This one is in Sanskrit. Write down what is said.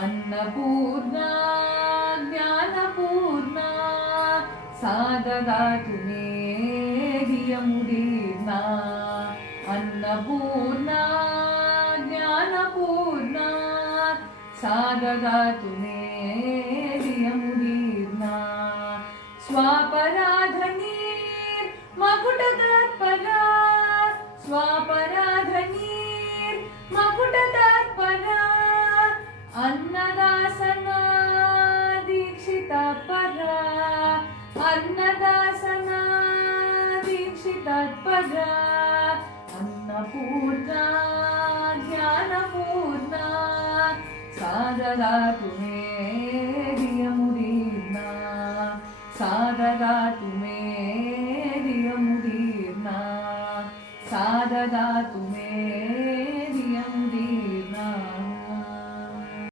अन्नपूर्णा ज्ञानपूर्णा सा ददातु मे धियमुदीर्णा अन्नपूर्णा ज्ञानपूर्णा सा ददातु मे धियमुदीर्णा स्वापराधनीर् मकुटतत्परा स्वापराधनीर् मकुटतत्परा अन्नदासना दीक्षिता परा अन्नदासना दीक्षिता परा अन्नपूर्णा ज्ञानपूर्णा सा ददातु मे धियमुदीर्णा सा ददातु मे धियमुदीर्णा सा ददातु